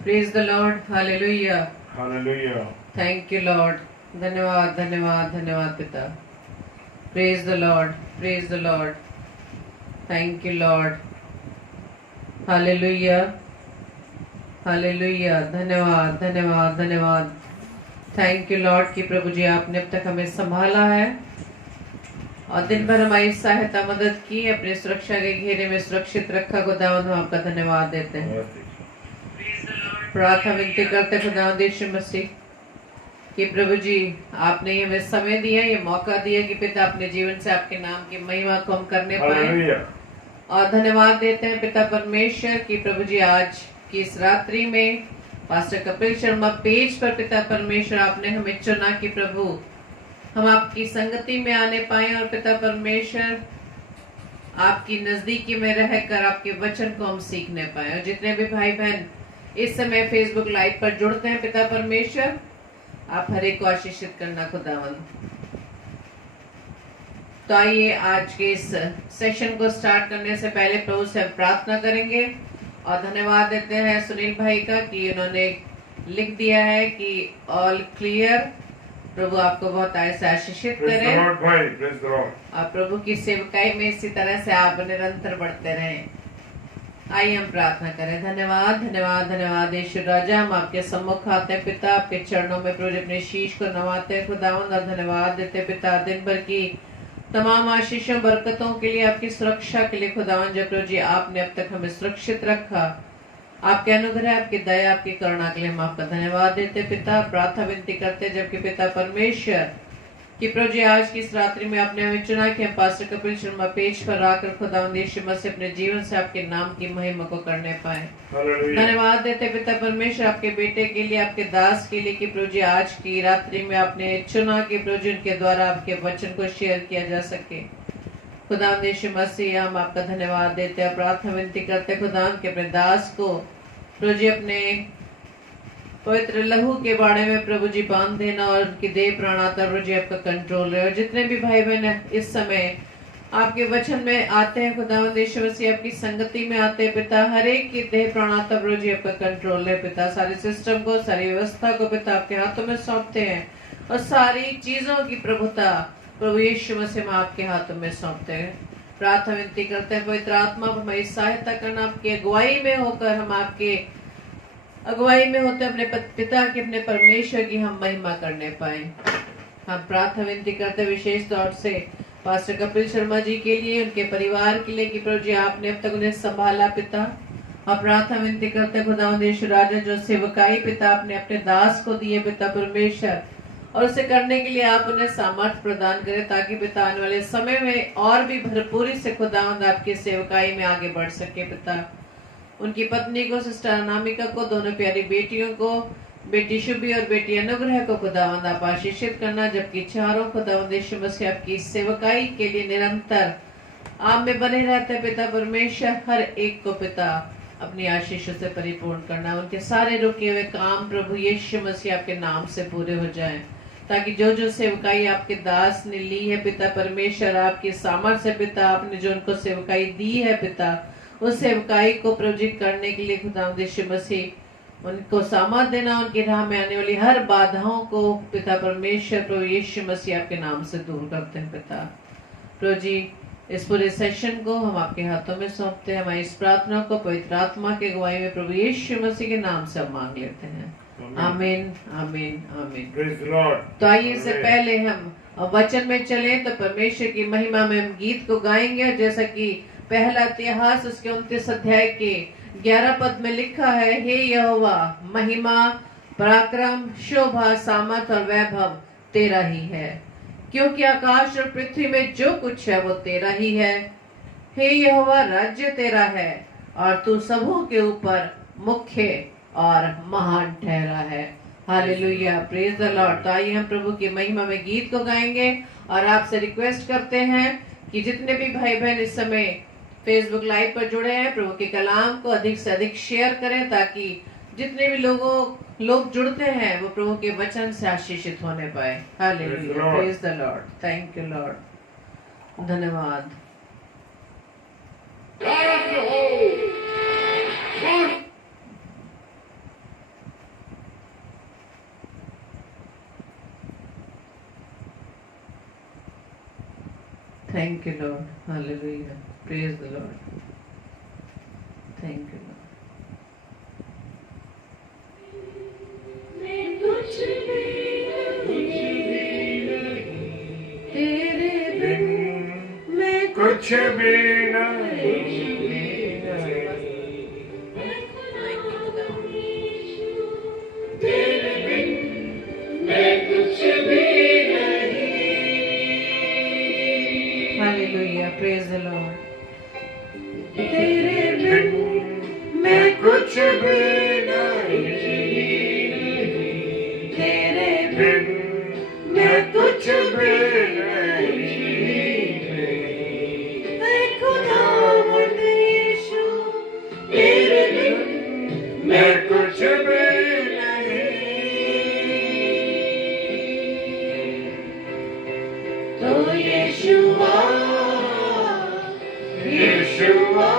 Praise the Lord. Hallelujah. Hallelujah. Thank you, Lord. धन्यवाद धन्यवाद धन्यवाद पिता. Praise the Lord. Praise the Lord. Thank you, Lord. Hallelujah. Hallelujah. धन्यवाद धन्यवाद धन्यवाद. Thank you, Lord कि प्रभु जी आपने अब तक हमें संभाला है और दिन भर हमारी सहायता मदद की, अपने सुरक्षा के घेरे में सुरक्षित रखा। खुदावंद हम आपका धन्यवाद देते हैं। प्रार्थना विनती करते खुदावंद यीशु मसीह कि प्रभु जी आपने ये हमें समय दिया, ये मौका दिया कि पिता अपने जीवन से आपके नाम की महिमा को हम करने पाए। Hallelujah. और धन्यवाद देते हैं पिता परमेश्वर कि प्रभु जी आज की इस रात्रि में पास्टर कपिल शर्मा पेज पर पिता परमेश्वर आपने हमें चुना कि प्रभु हम आपकी संगति में आने पाए और पिता परमेश्वर आपकी नजदीकी में रहकर आपके वचन को हम सीखने पाए। और जितने भी भाई बहन इस समय फेसबुक लाइव पर जुड़ते हैं पिता परमेश्वर आप हर एक को आशीषित करना खुदावंद। तो आइए आज के इस सेशन को स्टार्ट करने से पहले प्रभु से प्रार्थना करेंगे और धन्यवाद देते हैं सुनील भाई का कि उन्होंने लिख दिया है कि ऑल क्लियर। प्रभु आपको बहुत ऐसे आशीषित Praise the करें Lord, भाई. Praise the Lord. और प्रभु की सेवकाई में इसी तरह से आप निरंतर बढ़ते रहें। आइए हम प्रार्थना करें। धन्यवाद धन्यवाद धन्यवाद यीशु राजा, हम आपके सम्मुख आते हैं पिता, आपके चरणों में प्रभु अपने शीश को नवाते हैं खुदावंद और धन्यवाद देते हैं पिता दिन भर की तमाम आशीषों बरकतों के लिए, आपकी सुरक्षा के लिए खुदावंद। जब प्रभु जी आपने अब तक हमें सुरक्षित रखा, आपके अनुग्रह आपकी दया आपकी करुणा के लिए हम आपका धन्यवाद देते पिता। प्रार्थना विनती करते जबकि पिता परमेश्वर कि प्रभु जी आज की इस रात्रि में आपने हमें चुना कि हम पास्टर कपिल शर्मा पेज पर आकर खुदावंद यीशु मसीह अपने जीवन से आपके नाम की महिमा को करने पाए। Hallelujah. धन्यवाद देते पिता परमेश्वर आपके बेटे के लिए, आपके दास के लिए कि प्रभु जी आज की रात्रि में आपने चुना कि प्रभु जी उनके द्वारा आपके वचन को शेयर किया जा सके। खुदावंद यीशु मसीह हम आपका धन्यवाद देते हैं। प्रार्थना विनती करते खुदावंद के अपने दास को प्रभु जी अपने पवित्र लहू के बारे में प्रभु जी बांध देना और उनकी देह प्राणाता प्रभु जी आपका कंट्रोल रहे। और जितने भी भाई बहन इस समय आपके वचन में आते हैं खुदावंद यीशु मसीह आपकी संगति में आते हैं पिता, हर एक की देह प्राणाता प्रभु जी आपका कंट्रोल है पिता। सारे सिस्टम को, सारी व्यवस्था को पिता आपके हाथों में सौंपते हैं और सारी चीजों की प्रभुता प्रभु यीशु मसीह में आपके हाथों में सौंपते हैं। प्रार्थना विनती करते हैं पवित्र आत्मा हमारी सहायता करना, आपकी अगुवाई में होकर हम आपके अगुवाई में होते अपने पिता के अपने परमेश्वर की हम महिमा करने पाए। हम प्रार्थना विनती करते विशेष तौर से पास्टर कपिल शर्मा जी के लिए, उनके परिवार के लिए कि प्रभु जी आपने अब तक उन्हें संभाला पिता। और प्रार्थना विनती करते खुदावंद यीशु राजा जो सेवकाई पिता आपने अपने दास को दिए पिता परमेश्वर, और उसे करने के लिए आप उन्हें सामर्थ्य प्रदान करें ताकि पिता आने वाले समय में और भी भरपूरी से खुदावंद आपकी सेवकाई में आगे बढ़ सके पिता। उनकी पत्नी को, सिस्टर अनामिका को, दोनों प्यारी बेटियों को, बेटी शुभी और बेटी अनुग्रह को खुदावंद आप आशीषित करना, जबकि चारों खुदावंद यीशु मसीह आपकी सेवकाई के लिए निरंतर आप में बने रहते पिता परमेश्वर। हर एक को पिता अपनी आशीषों से परिपूर्ण करना, उनके सारे रुके हुए काम प्रभु यीशु मसीह आपके नाम से पूरे हो जाएं, ताकि जो जो सेवकाई आपके दास ने ली है पिता परमेश्वर, आपकी सामर्थ्य पिता आपने जो उनको सेवकाई दी है पिता, उस सेवकाई को प्रयोजित करने के लिए खुदावंद यीशु मसीह उनको सामर्थ्य देना, उनकी राह में आने वाली हर बाधाओं को पिता परमेश्वर प्रभु यीशु मसीह आपके नाम से दूर करते हैं पिता। प्रभु जी इस पूरे सेशन को हम आपके हाथों में सौंपते हैं। हमारी इस प्रार्थना को पवित्र आत्मा के अगुवाई में प्रभु यीशु मसीह के नाम से हम मांग लेते हैं। आमीन आमीन आमीन। Praise the Lord. तो आइए इससे Amen. पहले हम वचन में चले तो परमेश्वर की महिमा में हम गीत को गाएंगे। जैसा कि पहला इतिहास उसके 29 अध्याय के 11 पद में लिखा है, हे यहोवा महिमा पराक्रम शोभा सामर्थ और वैभव तेरा ही है, क्योंकि आकाश और पृथ्वी में जो कुछ है वो तेरा ही है। हे यहोवा राज्य तेरा है और तू सबों के ऊपर मुख्य और महान ठहरा है। Hallelujah, praise the Lord. तो आइए हम प्रभु की महिमा में गीत को गाएंगे और आपसे रिक्वेस्ट करते हैं कि जितने भी भाई बहन इस समय फेसबुक लाइव पर जुड़े हैं प्रभु के कलाम को अधिक से अधिक शेयर करें, ताकि जितने भी लोग जुड़ते हैं वो प्रभु के वचन से आशीषित होने पाए। Hallelujah, praise the Lord, thank you Lord, धन्यवाद। Thank you, Lord. Hallelujah. Praise the Lord. Thank you, Lord. मैं कुछ भी तेरे बिन मैं कुछ भी नहीं तेरे बिन मैं कुछ भी नहीं Hallelujah. Praise the Lord. तेरे बिन मैं कुछ भी नहीं तेरे बिन मैं कुछ भी नहीं मैं खुदावंद यीशु तेरे बिन मैं कुछ भी नहीं तो यीशुआ यीशुआ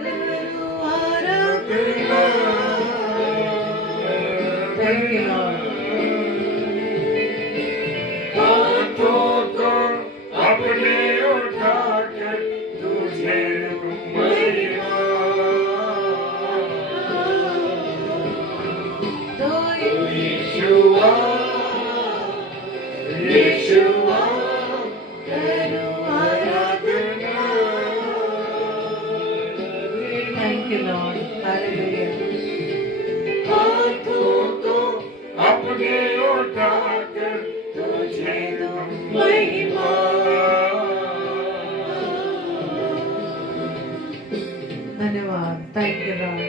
करूं आराधना Thank you, Lord. हाथों को अपने उठाकर तुझे महिमा तो यीशुआ यीशुआ करूं आराधना Thank you, Lord. Hallelujah. हाथों को अपने उठाकर तुझे महिमा धन्यवाद. Thank you, Lord.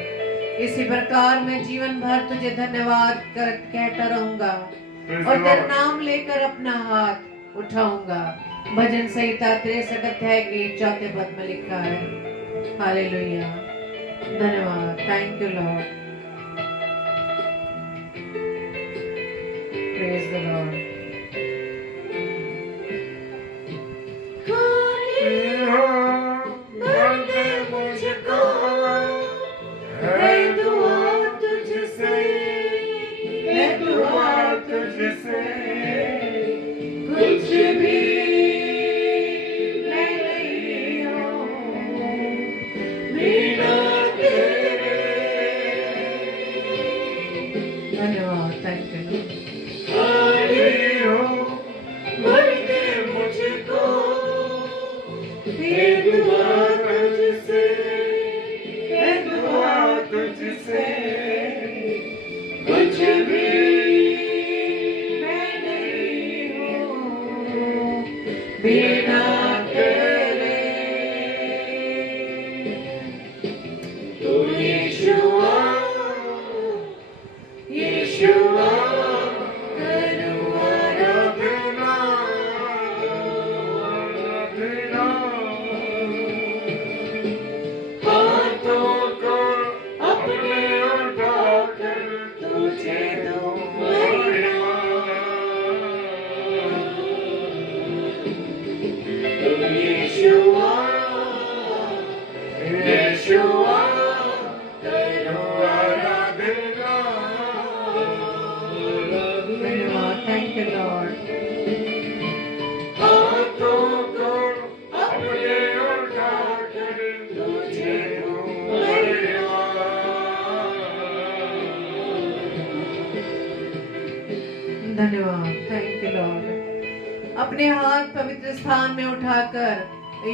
इसी प्रकार मैं जीवन भर तुझे धन्यवाद कहता रहूंगा और तेरा नाम लेकर अपना हाथ उठाऊंगा. भजन संहिता 63 अध्याय के 4 पद में लिखा है. हालेलुया. धन्यवाद. Thank you Lord. Praise the Lord. बंदे मुझको है दुआ तुझसे है दुआ तुझसे कुछ भी मैं नहीं हूँ बिना तेरे धन्यवाद. Thank you. खाली हो बंदे मुझको है दुआ तुझसे है दुआ तुझसे कुछ भी मैं नहीं हूँ बिना तेरे तू यीशुआ यीशुआ करूँ आराधना हाथों को अपने उठाकर तुझे दूँ महिमा तू यीशुआ यीशुआ करूँ आराधना धन्यवाद. Thank you Lord. हाथों को अपने उठाकर तुझे महिमा धन्यवाद. Thank you Lord. अपने हाथ पवित्र स्थान में उठाकर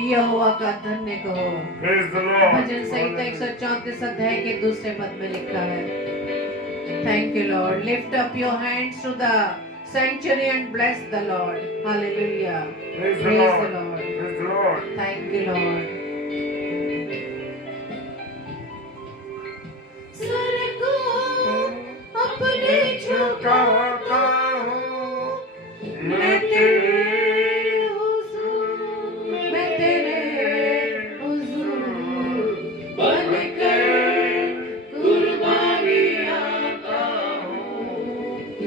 यहोवा का धन्य कहो. Praise the Lord. भजन संहिता 134 अध्याय के 2 पद में लिखा है. Thank you Lord. Lift up your hands to the sanctuary and bless the Lord. Hallelujah. Praise the Praise Lord. the Lord. Praise the Lord. Thank you Lord. Sir को अपने झुकाता हूँ मैं तेरे हुजूर मैं तेरे हुजूर बनकर कुर्बानी आता हूँ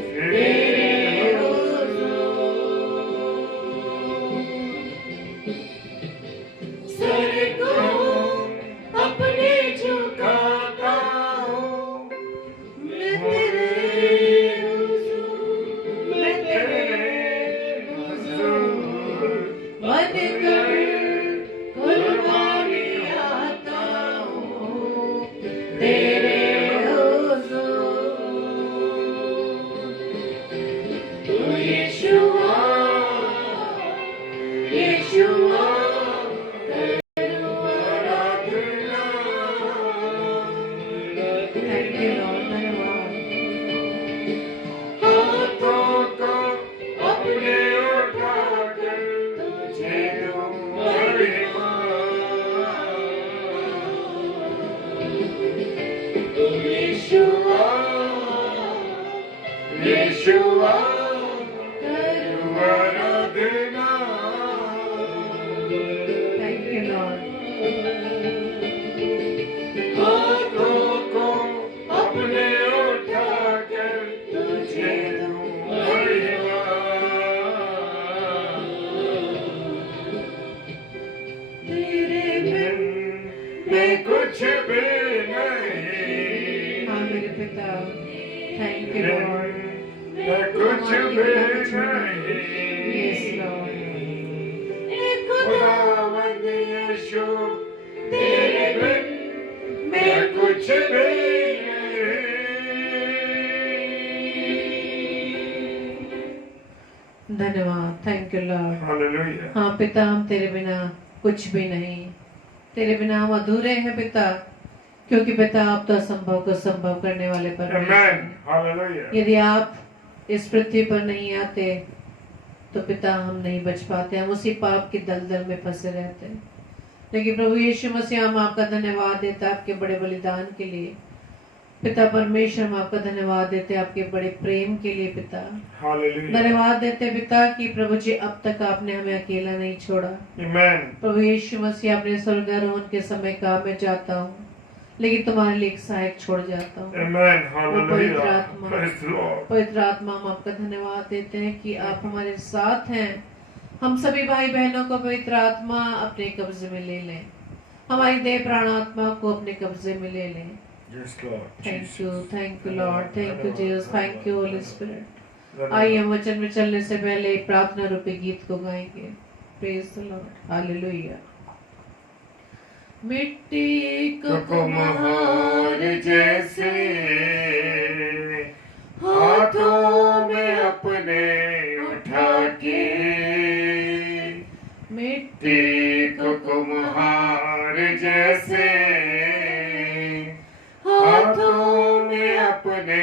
तेरे हुजूर सर तेरे हुजूर तू यीशुआ यीशुआ करूं आराधना थैंक यू लॉर्ड धन्यवाद हाथों को अपने उठाकर तुझे दूं महिमा तू यीशुआ यीशुआ करूं आराधना थैंक यू लॉर्ड हाथों को अपने उठाकर तुझे दूं महिमा तेरे बिन मैं कुछ भी नहीं हाँ मेरे पिता थैंक यू लॉर्ड मैं कुछ भी नहीं यस लॉर्ड खुदावंद यीशु तेरे बिन मैं कुछ भी नहीं धन्यवाद थैंक यू लॉर्ड हालेलुया हाँ पिता हम तेरे बिना कुछ भी नहीं तेरे बिना हम अधूरे हैं पिता क्योंकि पिता आप तो असंभव को संभव करने वाले परमेश्वर आमेन हैं। हालेलुया यदि आप इस पृथ्वी पर नहीं आते तो पिता हम नहीं बच पाते हम उसी पाप की दलदल में फंसे रहते हैं लेकिन प्रभु यीशु मसीह हम आपका धन्यवाद देते हैं आपके बड़े बलिदान के लिए पिता परमेश्वर हम आपका धन्यवाद देते हैं आपके बड़े प्रेम के लिए पिता हालेलुया धन्यवाद देते हैं पिता कि प्रभु जी अब तक आपने हमें अकेला नहीं छोड़ा आमेन प्रभु यीशु मसीह अपने स्वर्गारोहण के समय कहा मैं जाता हूँ लेकिन तुम्हारे लिए एक सहायक छोड़ जाता हूँ आमेन पवित्र हालेलुया आत्मा प्रेज द लॉर्ड पवित्र आत्मा हम आपका धन्यवाद देते हैं कि आप हमारे साथ हैं हम सभी भाई बहनों को पवित्र आत्मा अपने कब्जे में ले लें हमारी देह प्राण आत्मा को अपने कब्जे में ले लें yes Lord thank you Lord thank you Jesus thank you Holi spirit आइए हम वचन में चलने से पहले एक प्रार्थना रूपी गीत को गाएंगे प्रेज द लॉर्ड हालेलुया मिट्टी को कुम्हार जैसे हाथों में अपने उठा के मिट्टी को कुम्हार जैसे हाथों में अपने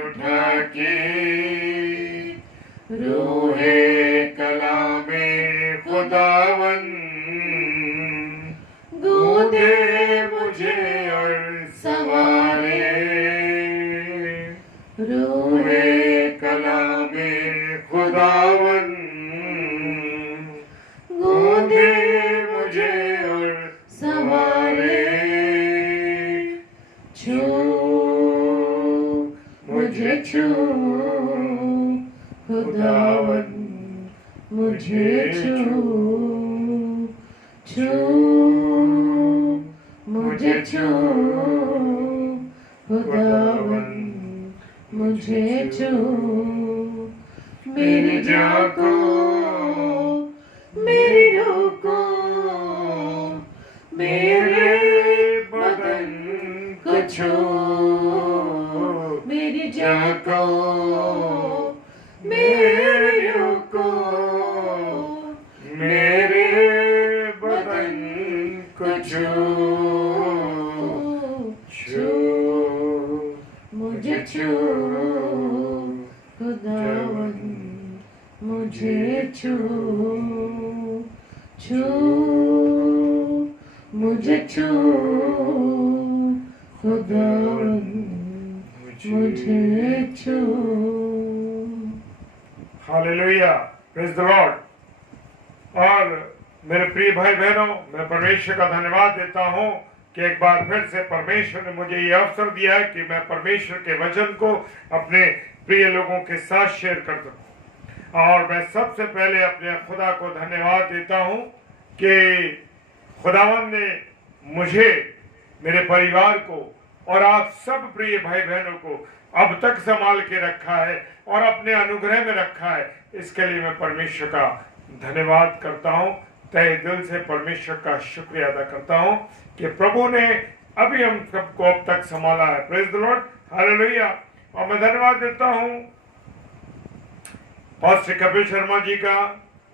उठा के रूहे कला में खुदावन गूंदे मुझे और सवारे रूहे कला में खुदावन गूंदे मुझे और सवारे छू मुझे छू खुदावन मुझे छू छू मुझे छू खुदावन मुझे छू मेरी जान को मेरी रूह को मेरे बदन को छू मेरी जान को मेरी रूह को मेरे बदन को छू मुझे छू खुदावन मुझे छू छू मुझे छू खुदावन मुझे छू हालेलुया प्रेज द लॉर्ड और मेरे प्रिय भाई बहनों मैं परमेश्वर का धन्यवाद देता हूं कि एक बार फिर से परमेश्वर ने मुझे ये अवसर दिया है कि मैं परमेश्वर के वचन को अपने प्रिय लोगों के साथ शेयर कर सकूं और मैं सबसे पहले अपने खुदा को धन्यवाद देता हूं कि खुदावन ने मुझे मेरे परिवार को और आप सब प्रिय भाई बहनों को अब तक संभाल के रखा है और अपने अनुग्रह में रखा है इसके लिए मैं परमेश्वर का धन्यवाद करता हूं तहे दिल से परमेश्वर का शुक्रिया अदा करता हूं कि प्रभु ने अभी हम सबको अब तक संभाला है। Praise the lord, hallelujah. और मैं धन्यवाद देता हूँ पास्टर कपिल शर्मा जी का,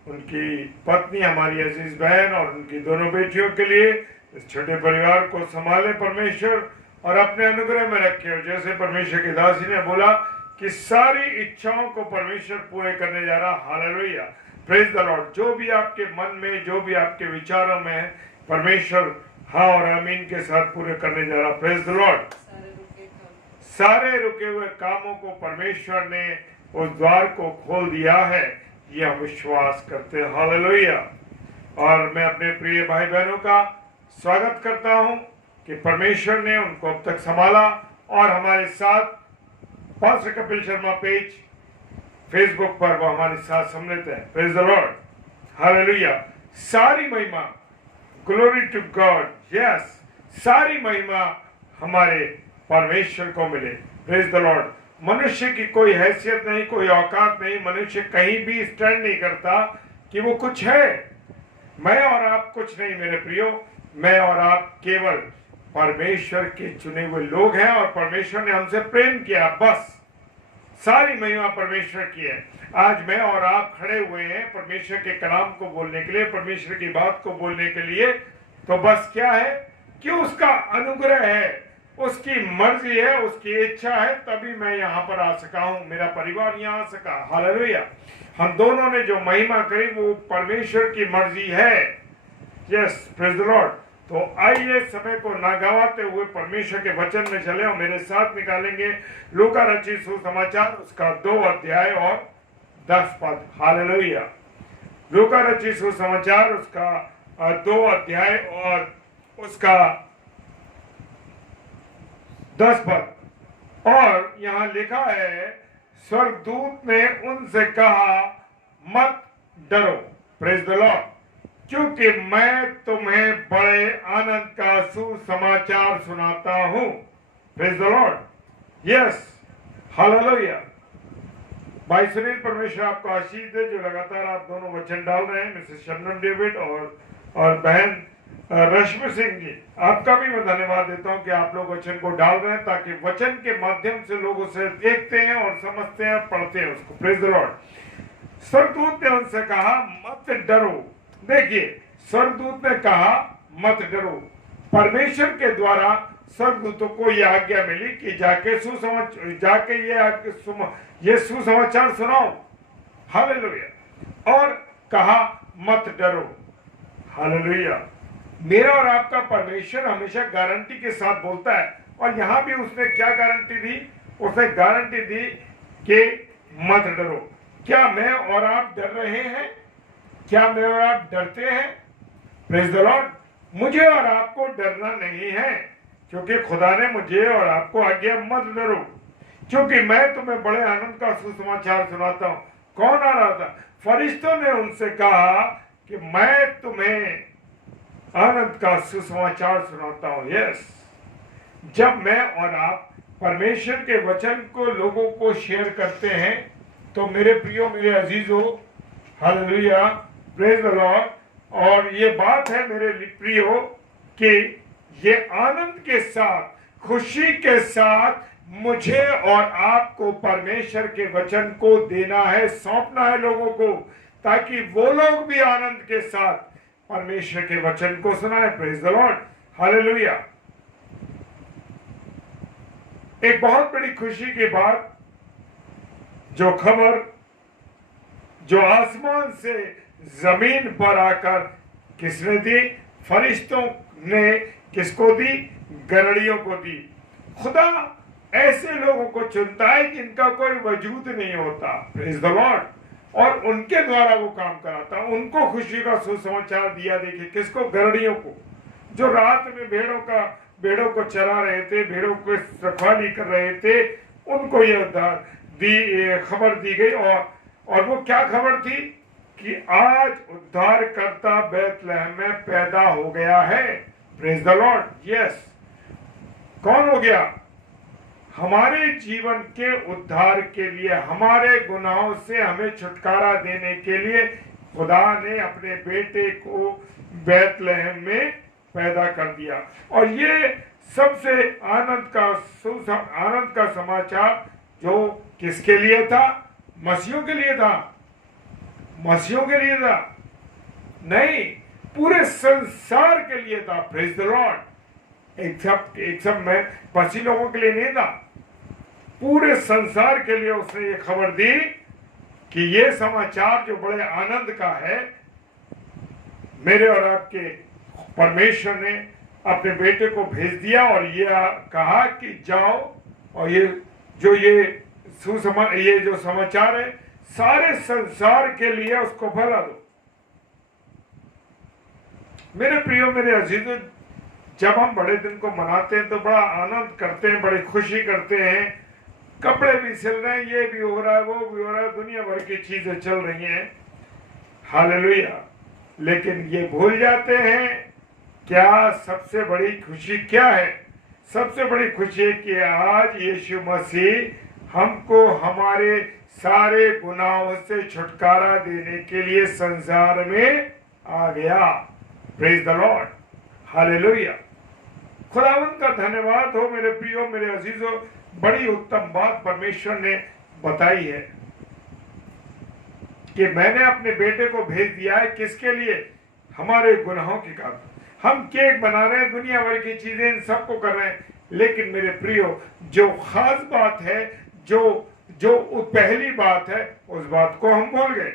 उनकी पत्नी हमारी अजीज बहन और उनकी दोनों बेटियों के लिए इस छोटे परिवार को संभाले परमेश्वर और अपने अनुग्रह में रखे। और जैसे परमेश्वर की दासी ने बोला कि सारी इच्छाओं को परमेश्वर पूरे करने जा रहा, हालेलुया, प्रेज द लॉर्ड। जो भी आपके मन में, जो भी आपके विचारों में है, परमेश्वर हाँ और आमीन के साथ पूरे करने जा रहा, प्रेज द लॉर्ड। सारे रुके हुए कामों को परमेश्वर ने उस द्वार को खोल दिया है, ये हम विश्वास करते हैं, हालेलुया। और मैं अपने प्रिय भाई बहनों का स्वागत करता हूं कि परमेश्वर ने उनको अब तक संभाला और हमारे साथ pastor Kapil Sharma page Facebook पर वो हमारे साथ सम्मिलित है, प्रेज द लॉर्ड, हालेलुया। सारी महिमा, ग्लोरी टू गॉड, यस, सारी महिमा हमारे परमेश्वर को मिले, प्रेज द लॉर्ड। मनुष्य की कोई हैसियत नहीं, कोई औकात नहीं, मनुष्य कहीं भी स्टैंड नहीं करता कि वो कुछ है। मैं और आप कुछ नहीं मेरे प्रियो, मैं और आप केवल परमेश्वर के चुने हुए लोग हैं और परमेश्वर ने हमसे प्रेम किया, बस। सारी महिमा परमेश्वर की है। आज मैं और आप खड़े हुए हैं परमेश्वर के कलाम को बोलने के लिए, परमेश्वर की बात को बोलने के लिए, तो बस क्या है कि उसका अनुग्रह है, उसकी मर्जी है, उसकी इच्छा है, तभी मैं यहाँ पर आ सका हूँ, मेरा परिवार यहाँ आ सका, हालेलुया। हम दोनों ने जो महिमा करी वो परमेश्वर की मर्जी है, यस, प्रेज द लॉर्ड। तो आइए समय को ना गवाते हुए परमेश्वर के वचन में चले और मेरे साथ निकालेंगे लूका रचित सुसमाचार उसका 2 अध्याय और 10 पद, हालेलुया। लूका रचित सुसमाचार उसका 2 अध्याय और उसका 10 पद। और यहाँ लिखा है, स्वर्गदूत ने उनसे कहा, मत डरो, प्रेज द लॉर्ड, क्योंकि मैं तुम्हें बड़े आनंद का सुसमाचार सुनाता हूं, praise the Lord, yes, hallelujah. भाई सुनील, परमेश्वर आपको आशीष दे जो लगातार आप दोनों वचन डाल रहे हैं, मिसेस शबनम डेविड और बहन रश्मि सिंह जी, आपका भी मैं धन्यवाद देता हूं कि आप लोग वचन को डाल रहे हैं ताकि वचन के माध्यम से लोग उसे देखते हैं और समझते हैं, पढ़ते हैं उसको, प्रेज द लॉर्ड। स्वर्गदूत ने उनसे कहा, मत डरो। देखिए, स्वर्गदूत ने कहा मत डरो। परमेश्वर के द्वारा स्वर्गदूतों को यह आज्ञा मिली कि जाके ये सुसमाचार सुनाओ, हालेलुया। और कहा मत डरो, हालेलुया। मेरा और आपका परमेश्वर हमेशा गारंटी के साथ बोलता है, और यहां भी उसने क्या गारंटी दी? उसने गारंटी दी कि मत डरो। क्या मैं और आप डर रहे हैं? क्या मैं और आप डरते हैं? Praise the Lord. मुझे और आपको डरना नहीं है, क्योंकि खुदा ने मुझे और आपको आज्ञा मत डरो, क्योंकि मैं तुम्हें बड़े आनंद का सुसमाचार सुनाता हूं। कौन आ रहा था? फरिश्तों ने उनसे कहा कि मैं तुम्हें आनंद का सुसमाचार सुनाता हूं, यस। जब मैं और आप परमेश्वर के वचन को लोगों को शेयर करते हैं, तो मेरे प्रियो, मेरे अजीजों, हालेलुया, प्रेज द लॉर्ड। और ये बात है मेरे प्रियो कि ये आनंद के साथ, खुशी के साथ मुझे और आपको परमेश्वर के वचन को देना है, सौंपना है लोगों को, ताकि वो लोग भी आनंद के साथ परमेश्वर के वचन को सुनाए, प्रेज द लॉर्ड, हालेलुया। एक बहुत बड़ी खुशी की बात, जो खबर जो आसमान से जमीन पर आकर किसने दी? फरिश्तों ने किसको दी? गरड़ियों को दी। खुदा ऐसे लोगों को चुनता है जिनका कोई वजूद नहीं होता, प्रेज द लॉर्ड, और उनके द्वारा वो काम कराता, उनको खुशी का सुसमाचार दिया। देखिए किसको? गरड़ियों को, जो रात में भेड़ों को चरा रहे थे, भेड़ों को रखवाली कर रहे थे, उनको यह खबर दी गई। और वो क्या खबर थी? कि आज उद्धारकर्ता बैतलहम में पैदा हो गया है, प्रेज द लॉर्ड, यस। कौन हो गया? हमारे जीवन के उद्धार के लिए, हमारे गुनाहों से हमें छुटकारा देने के लिए खुदा ने अपने बेटे को बैतलहम में पैदा कर दिया। और ये सबसे आनंद का समाचार जो किसके लिए था? मसीहों के लिए था। मसीहों के लिए था नहीं, पूरे संसार के लिए था। Praise the Lord. एक सब में पसी लोगों के लिए नहीं था, पूरे संसार के लिए उसने ये खबर दी कि ये समाचार जो बड़े आनंद का है, मेरे और आपके परमेश्वर ने अपने बेटे को भेज दिया और ये कहा कि जाओ और ये जो समाचार है सारे संसार के लिए उसको फैला दो। मेरे प्रियो, मेरे अजीजों, जब हम बड़े दिन को मनाते हैं तो बड़ा आनंद करते हैं, बड़ी खुशी करते हैं। कपड़े भी सिल रहे हैं, ये भी हो रहा है, वो भी हो रहा है, दुनिया भर की चीजें चल रही हैं। हालेलुया। लेकिन ये भूल जाते हैं क्या सबसे बड़ी खुशी क्या है? सबसे बड़ी खुशी कि आज यीशु मसीह हमको हमारे सारे गुनाहों से छुटकारा देने के लिए संसार में आ गया। Praise the lord. हालेलुया। खुदावंद का धन्यवाद हो मेरे प्रियो, मेरे अजीजों। बड़ी उत्तम बात परमेश्वर ने बताई है कि मैंने अपने बेटे को भेज दिया है। किसके लिए? हमारे गुनाहों की खातिर। हम केक बना रहे हैं, दुनिया भर की चीजें इन सबको कर रहे हैं, लेकिन मेरे प्रियो जो खास बात है, जो पहली बात है, उस बात को हम भूल गए।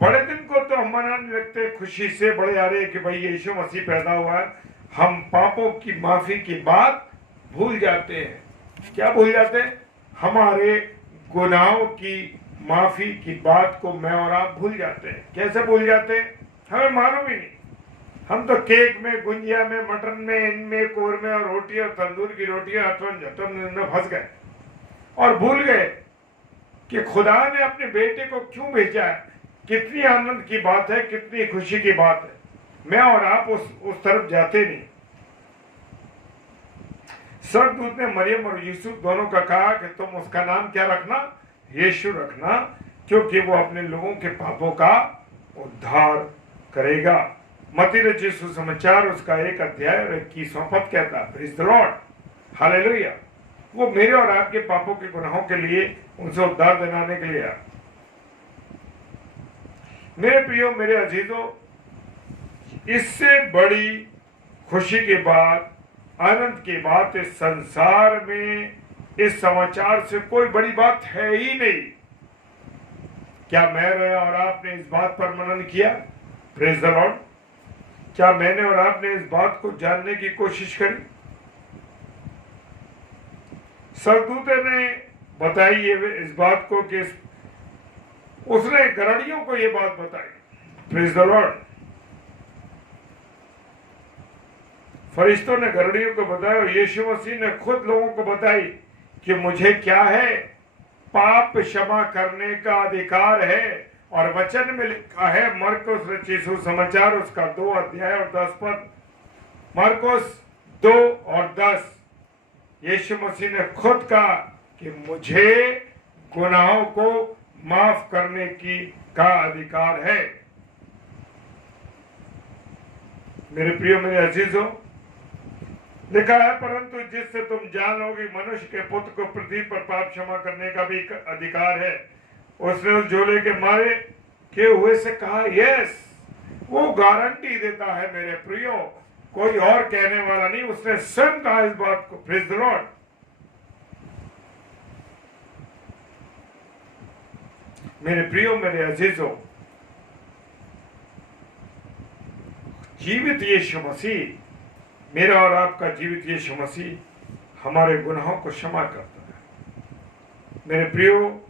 बड़े दिन को तो हम मनाने लगते खुशी से, बड़े आ रहे कि भाई यीशु मसीह पैदा हुआ है। हम पापों की माफी की बात भूल जाते हैं। क्या भूल जाते हैं? हमारे गुनाहों की माफी की बात को मैं और आप भूल जाते हैं। कैसे भूल जाते हैं? हमें मालूम ही नहीं। हम तो केक में, गुंजिया में, मटन में, इनमें, कोरमे और रोटी और तंदूर की रोटियां अथवन में फंस गए और भूल गए कि खुदा ने अपने बेटे को क्यों भेजा है। कितनी आनंद की बात है, कितनी खुशी की बात है। मैं और आप उस तरफ जाते नहीं। स्वर्गदूत ने मरियम और यूसुफ दोनों का कहा कि तुम उसका नाम क्या रखना? यीशु रखना, क्योंकि वो अपने लोगों के पापों का उद्धार करेगा। मत्ती रचित सुसमाचार उसका 1 अध्याय और 21वां पद कहता है। Praise the lord. हालेलुया। वो मेरे और आपके पापों के गुनाहों के लिए, उनसे उद्धार दिलाने के लिए आया। मेरे प्रियो, मेरे अजीजों, इससे बड़ी खुशी की बात, आनंद की बात इस संसार में, इस समाचार से कोई बड़ी बात है ही नहीं। क्या मैं और आपने इस बात पर मनन किया? Praise the Lord. क्या मैंने और आपने इस बात को जानने की कोशिश करी? स्वर्गदूत ने बताई इस बात को कि उसने गरड़ियों को ये बात बताई। Praise the Lord. फरिश्तों ने गरड़ियों को बताया और यीशु मसीह ने खुद लोगों को बताई कि मुझे क्या है? पाप क्षमा करने का अधिकार है। और वचन में लिखा है, मरकुस रचित सुसमाचार उसका 2 अध्याय और 10 पद। मरकुस 2 और 10। यीशु मसीह ने खुद कहा कि मुझे गुनाहों को माफ करने का अधिकार है। मेरे प्रियो, मेरे अजीजों, लिखा है, परंतु जिससे तुम जानोगे मनुष्य के पुत्र को पृथ्वी पर पाप क्षमा करने का भी अधिकार है। उसने उस झोले के मारे के हुए से कहा, यस। वो गारंटी देता है मेरे प्रियो, कोई और कहने वाला नहीं, उसने स्वयं कहा इस बात को। Praise the Lord. मेरे प्रियो, मेरे अजीजों, जीवित यीशु मसीह, मेरा और आपका जीवित यीशु मसीह हमारे गुनाहों को क्षमा करता है। मेरे प्रियो,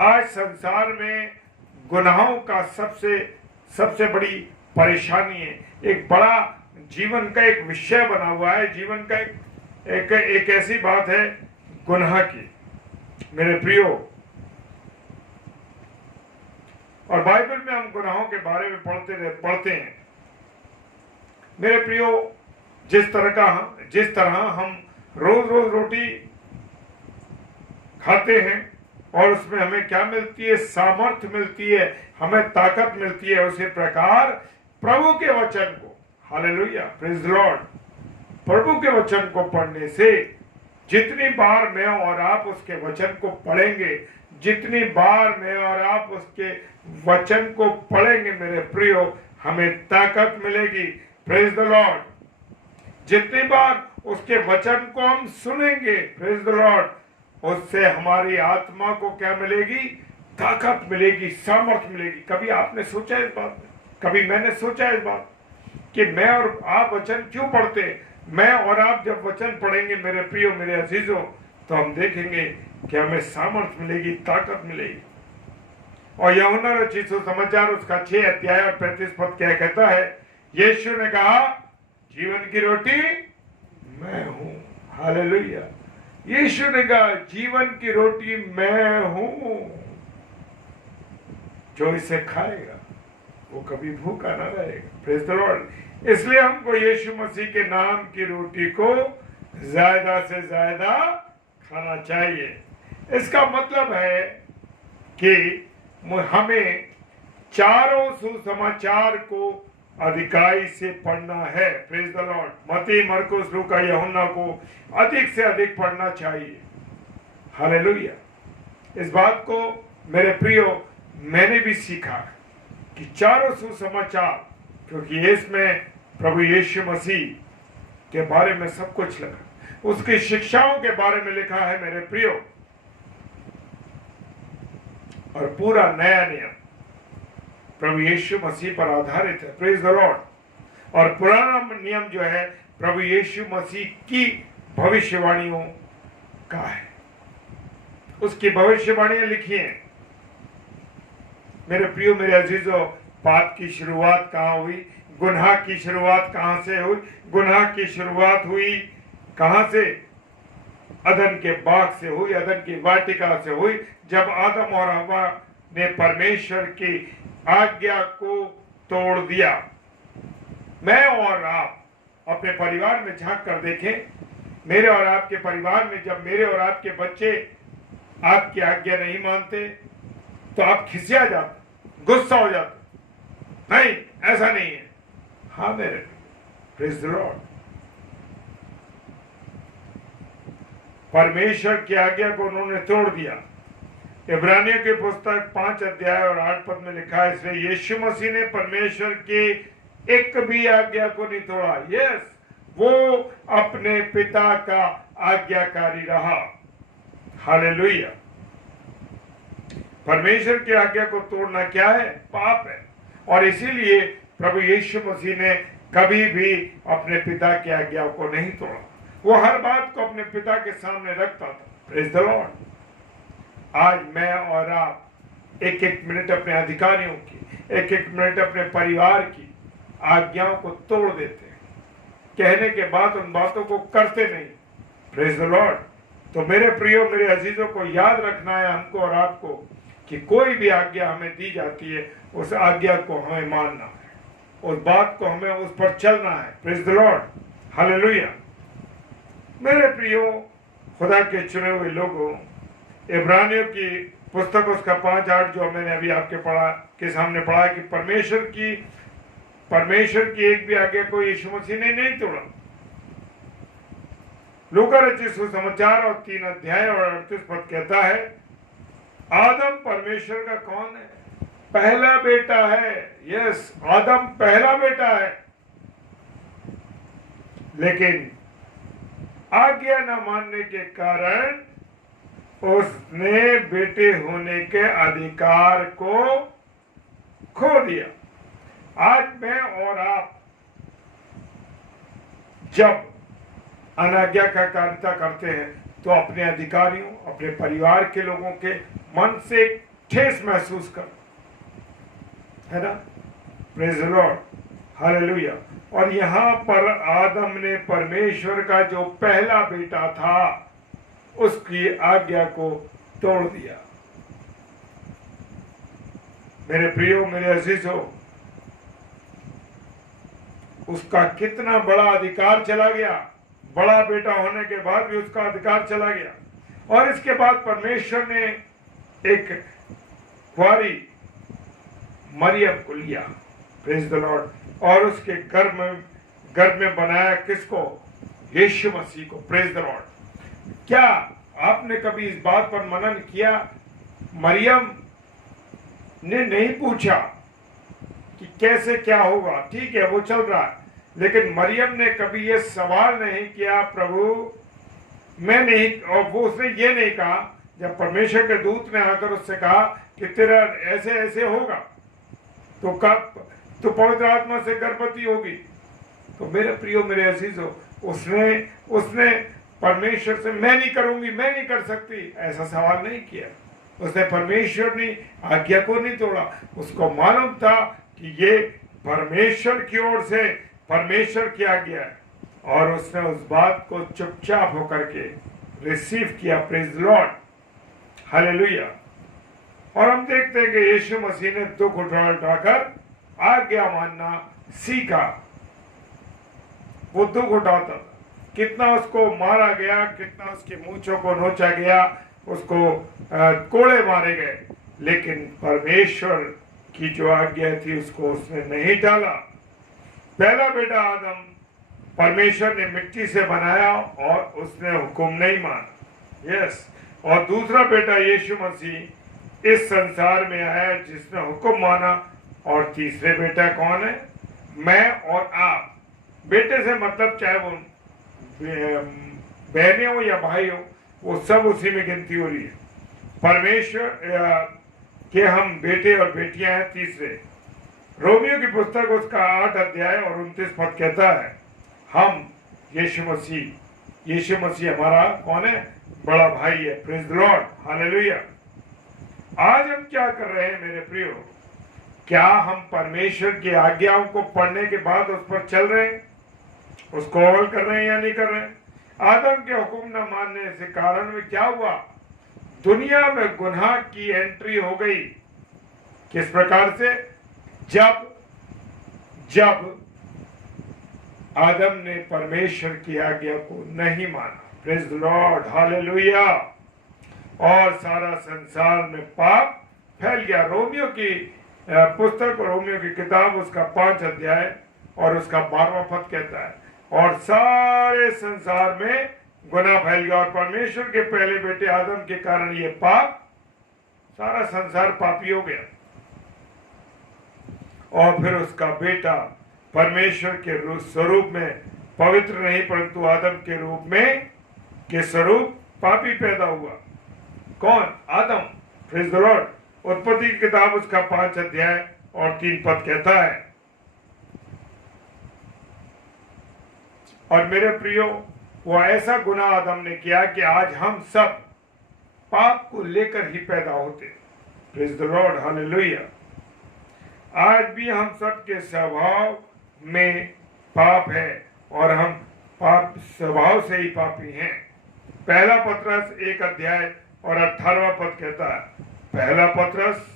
आज संसार में गुनाहों का सबसे बड़ी परेशानी है। एक बड़ा जीवन का एक विषय बना हुआ है, जीवन का एक ऐसी बात है गुनाह की। मेरे प्रियो, और बाइबल में हम गुनाहों के बारे में पढ़ते हैं। मेरे प्रियो, जिस तरह हम रोज रोटी खाते हैं और उसमें हमें क्या मिलती है? सामर्थ्य मिलती है, हमें ताकत मिलती है। उसी प्रकार प्रभु के वचन को, हालेलुया, प्रेज द लॉर्ड। प्रभु के वचन को पढ़ने से जितनी बार मैं और आप उसके वचन को पढ़ेंगे, जितनी बार मैं और आप उसके वचन को पढ़ेंगे मेरे प्रियो, हमें ताकत मिलेगी। Praise the Lord. जितनी बार उसके वचन को हम सुनेंगे, प्रेज द लॉर्ड, उससे हमारी आत्मा को क्या मिलेगी? ताकत मिलेगी, सामर्थ्य मिलेगी। कभी आपने सोचा इस बात में? कभी मैंने सोचा इस बात कि मैं और आप वचन क्यों पढ़ते हैं? मैं और आप जब वचन पढ़ेंगे मेरे प्रियो, मेरे अजीजों, तो हम देखेंगे कि हमें सामर्थ्य मिलेगी, ताकत मिलेगी। और यूहन्ना रचित सुसमाचार उसका 6 अध्याय और 35 पद क्या कहता है? यीशु ने कहा, जीवन की रोटी मैं हूं। हालेलुया। यीशु ने कहा, जीवन की रोटी मैं हूं, जो इसे खाएगा वो कभी भूखा ना रहेगा। Praise the Lord. इसलिए हमको यीशु मसीह के नाम की रोटी को ज्यादा से ज्यादा खाना चाहिए। इसका मतलब है कि हमें चारों सुसमाचार को अधिकाई से पढ़ना है। Praise the Lord. मत्ती, मरकुस, लूका, यूहन्ना को अधिक से अधिक पढ़ना चाहिए। हालेलुया। इस बात को मेरे प्रियो मैंने भी सीखा कि चारों सुसमाचार, क्योंकि इसमें प्रभु यीशु मसीह के बारे में सब कुछ लिखा, उसकी शिक्षाओं के बारे में लिखा है मेरे प्रियो, और पूरा नया नियम प्रभु यीशु मसीह पर आधारित है। Praise the Lord. और पुराना नियम जो है प्रभु यीशु मसीह की भविष्यवाणियों का है। उसकी भविष्यवाणियां लिखी हैं मेरे प्रियो, मेरे अजीजों। पाप की शुरुआत कहाँ हुई? गुनाह की शुरुआत कहाँ से हुई? गुनाह की शुरुआत हुई कहाँ से? अदन के बाग से हुई, अदन की वाटिका से हुई, जब आदम और हवा ने परमेश्वर की आज्ञा को तोड़ दिया। मैं और आप अपने परिवार में झांक कर देखें, मेरे और आपके परिवार में जब मेरे और आपके बच्चे आपकी आज्ञा नहीं मानते तो आप खिसिया जाते, गुस्सा हो जाते। नहीं, ऐसा नहीं है। हाँ मेरे, प्रेज द लॉर्ड। परमेश्वर की आज्ञा को उन्होंने तोड़ दिया। इब्रानियों की पुस्तक 5 अध्याय और 8 पद में लिखा है, इसलिए यीशु मसीह ने परमेश्वर की एक भी आज्ञा को नहीं तोड़ा। यस, वो अपने पिता का आज्ञाकारी रहा। हालेलुया। परमेश्वर की आज्ञा को तोड़ना क्या है? पाप है। और इसीलिए प्रभु यीशु मसीह ने कभी भी अपने पिता की आज्ञा को नहीं तोड़ा। वो हर बात को अपने पिता के सामने रखता था। Praise the Lord. आज मैं और आप एक एक मिनट अपने अधिकारियों की, एक एक मिनट अपने परिवार की आज्ञाओं को तोड़ देते हैं। कहने के बाद उन बातों को करते नहीं। Praise the Lord. तो मेरे प्रियो, मेरे अजीजों को याद रखना है हमको और आपको कि कोई भी आज्ञा हमें दी जाती है, उस आज्ञा को हमें मानना है, उस बात को हमें उस पर चलना है। Praise the lord. हालेलुया। मेरे प्रियो, खुदा के चुने हुए लोगों, इब्रानियों की पुस्तक उसका 5:8 जो मैंने अभी आपके सामने पढ़ा कि परमेश्वर की एक भी आज्ञा को यीशु मसीह ने नहीं तोड़ा। लूका रचित सुसमाचार और 3 अध्याय और 38 पद कहता है, आदम परमेश्वर का कौन है? पहला बेटा है। यस, आदम पहला बेटा है, लेकिन आज्ञा न मानने के कारण उसने बेटे होने के अधिकार को खो दिया। आज मैं और आप जब अनाज्ञाकारिता करते हैं तो अपने अधिकारियों, अपने परिवार के लोगों के मन से ठेस महसूस कर, है ना? Praise the lord. हालेलुया। और यहां पर आदम ने परमेश्वर का जो पहला बेटा था उसकी आज्ञा को तोड़ दिया। मेरे प्रियो, मेरे अजीजों, उसका कितना बड़ा अधिकार चला गया। बड़ा बेटा होने के बाद भी उसका अधिकार चला गया। और इसके बाद परमेश्वर ने एक कुंवारी मरियम को लिया, प्रेज द लॉर्ड, और उसके गर्भ में गर्भ में बनाया किसको? यीशु मसीह को। Praise the Lord. क्या आपने कभी इस बात पर मनन किया? मरियम ने नहीं पूछा कि कैसे क्या होगा, ठीक है वो चल रहा है, लेकिन मरियम ने कभी ये सवाल नहीं किया, प्रभु मैं नहीं, और वो उसने ये नहीं कहा जब परमेश्वर के दूत ने आकर उससे कहा कि तेरा ऐसे ऐसे होगा तो कब तो पवित्र आत्मा से गर्भवती होगी, तो मेरे प्रियो मेरे अजीजों, उसने परमेश्वर से मैं नहीं करूंगी, मैं नहीं कर सकती, ऐसा सवाल नहीं किया। उसने परमेश्वर ने आज्ञा को नहीं तोड़ा। उसको मालूम था कि ये परमेश्वर की ओर से परमेश्वर की आज्ञा है, और उसने उस बात को चुपचाप होकर के रिसीव किया। Praise Lord, hallelujah. और हम देखते हैं कि यीशु मसीह ने दुख उठाकर आज्ञा मानना सीखा। वो दुख उठाता था, कितना उसको मारा गया, कितना उसकी मूंछों को नोचा गया, उसको कोड़े मारे गए, लेकिन परमेश्वर की जो आज्ञा थी उसको उसने नहीं टाला। पहला बेटा आदम परमेश्वर ने मिट्टी से बनाया और उसने हुक्म नहीं माना। यस। और दूसरा बेटा यीशु मसीह इस संसार में आया जिसने हुक्म माना। और तीसरे बेटा कौन है? मैं और आप। बेटे से मतलब चाहे वो बहनें हो या भाई हो, वो सब उसी में गिनती हो रही है। परमेश्वर के हम बेटे और बेटियां हैं। तीसरे रोमियो की पुस्तक उसका 8 अध्याय और 29 पद कहता है, हम यीशु मसीह हमारा कौन है? बड़ा भाई है। Praise the lord, hallelujah. आज हम क्या कर रहे हैं मेरे प्रियो? क्या हम परमेश्वर की आज्ञाओं को पढ़ने के बाद उस पर चल रहे हैं, उसको अमल कर रहे हैं या नहीं कर रहे हैं? आदम के हुक्म न मानने से कारण में क्या हुआ? दुनिया में गुनाह की एंट्री हो गई। किस प्रकार से? जब आदम ने परमेश्वर की आज्ञा को नहीं माना। Praise the lord, hallelujah. और सारा संसार में पाप फैल गया। रोमियो की पुस्तक, रोमियो की किताब उसका 5 अध्याय और उसका 12वां पद कहता है, और सारे संसार में गुनाह फैल गया, और परमेश्वर के पहले बेटे आदम के कारण ये पाप, सारा संसार पापी हो गया। और फिर उसका बेटा परमेश्वर के स्वरूप में पवित्र नहीं परंतु आदम के रूप में के स्वरूप पापी पैदा हुआ। कौन? आदम। Praise the lord. उत्पत्ति की किताब उसका 5 अध्याय और 3 पद कहता है। और मेरे प्रियो, वो ऐसा गुनाह आदम ने किया कि आज हम सब पाप को लेकर ही पैदा होते। Praise the lord, hallelujah. आज भी हम सब के स्वभाव में पाप है, और हम पाप स्वभाव से ही पापी हैं। पहला पत्रस 1 अध्याय और 18वां पद कहता है, पहला पत्रस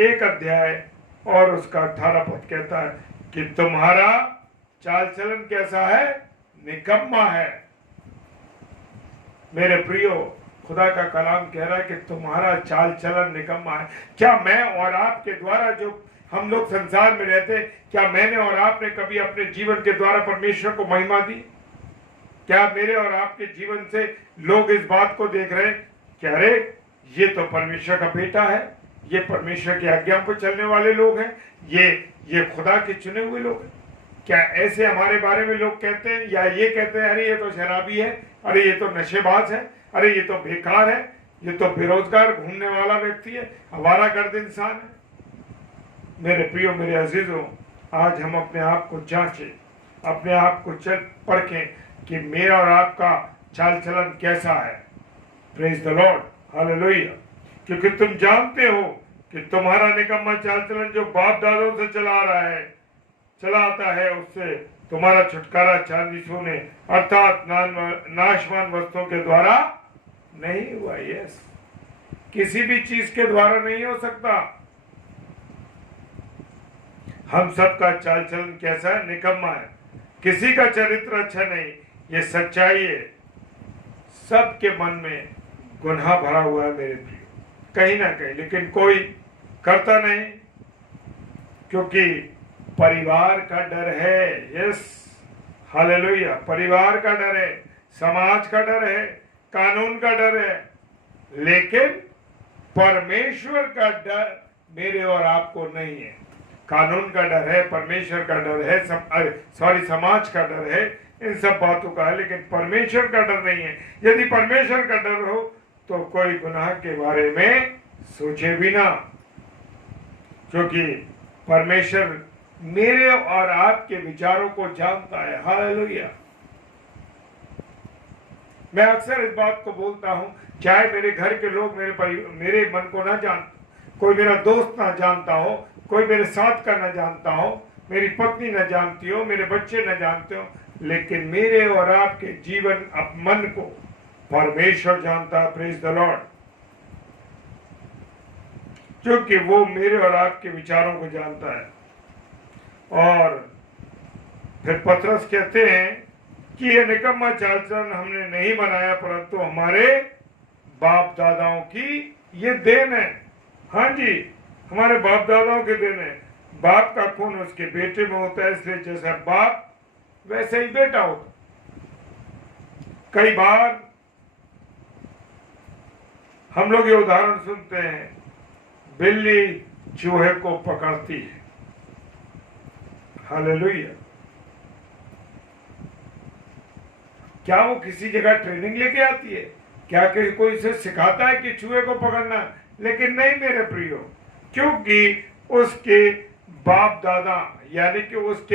1 अध्याय और उसका 18 पद कहता है कि तुम्हारा चाल चलन कैसा है? निकम्मा है। मेरे प्रियो, खुदा का कलाम कह रहा है कि तुम्हारा चाल चलन निकम्मा है। क्या मैं और आपके द्वारा, जो हम लोग संसार में रहते, क्या मैंने और आपने कभी अपने जीवन के द्वारा परमेश्वर को महिमा दी? क्या मेरे और आपके जीवन से लोग इस बात को देख रहे हैं कि अरे ये तो परमेश्वर का बेटा है, ये परमेश्वर की आज्ञा पर चलने वाले लोग हैं, ये खुदा के चुने हुए लोग हैं? क्या ऐसे हमारे बारे में लोग कहते हैं, या ये कहते हैं अरे ये तो शराबी है, अरे ये तो नशेबाज है, अरे ये तो बेकार है, ये तो बेरोजगार घूमने वाला व्यक्ति है, आवारागर्द इंसान है? मेरे प्रियो मेरे अजीजों, आज हम अपने आप को जांचें, अपने आप को परखें कि मेरा और आपका चाल चलन कैसा है। Praise the lord, hallelujah. क्योंकि तुम जानते हो कि तुम्हारा निकम्मा चाल चलन जो बाप दादों से चला आता है, उससे तुम्हारा छुटकारा चांदी सोने अर्थात नाशवान वस्तुओं के द्वारा नहीं हुआ। यस, किसी भी चीज के द्वारा नहीं हो सकता। हम सबका चाल चलन कैसा है? निकम्मा है। किसी का चरित्र अच्छा नहीं, ये सच्चाई है। सबके मन में गुनाह भरा हुआ है मेरे प्रिय, कहीं ना कहीं, लेकिन कोई करता नहीं, क्योंकि परिवार का डर है। Yes, hallelujah. परिवार का डर है, समाज का डर है, कानून का डर है, लेकिन परमेश्वर का डर मेरे और आपको नहीं है। कानून का डर है, परमेश्वर का डर है, समाज का डर है, इन सब बातों का है, लेकिन परमेश्वर का डर नहीं है। यदि परमेश्वर का डर हो तो कोई गुनाह के बारे में सोचे भी ना, क्योंकि परमेश्वर मेरे और आपके विचारों को जानता है। हालेलुया। मैं अक्सर इस बात को बोलता हूं, चाहे मेरे घर के लोग मेरे मन को ना जान, कोई मेरा दोस्त ना जानता हो, कोई मेरे साथ का ना जानता हो, मेरी पत्नी ना जानती हो, मेरे बच्चे ना जानते हो, लेकिन मेरे और आपके जीवन मन को परमेश्वर जानता है। Praise the lord. क्योंकि वो मेरे और आपके विचारों को जानता है। और फिर पतरस कहते हैं कि ये निकम्मा चाल चलन हमने नहीं बनाया, परंतु हमारे बाप दादाओं की ये देन है। हाँ जी, हमारे बाप दादाओं की देन है। बाप का खून उसके बेटे में होता है, इसलिए जैसा बाप वैसे ही बेटा होता। कई बार हम लोग ये उदाहरण सुनते हैं, बिल्ली चूहे को पकड़ती है। हालेलुया। क्या वो किसी जगह ट्रेनिंग लेके आती है? क्या कोई इसे सिखाता है कि चूहे को पकड़ना? लेकिन नहीं मेरे प्रियो, क्योंकि उसके बाप दादा यानी कि उस